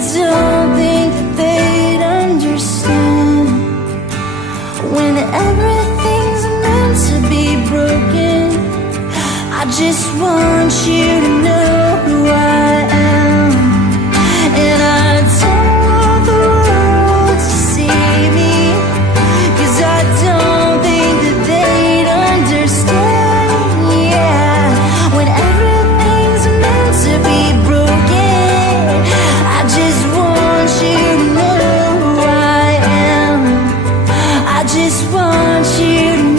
don't think that they'd understand when everything's meant to be broken. I just want you to know who I am, and I don't want the world to see me, 'cause I don't think that they'd understand. Yeah, when everything's meant to be broken, I just want you to know who I am. I just want you to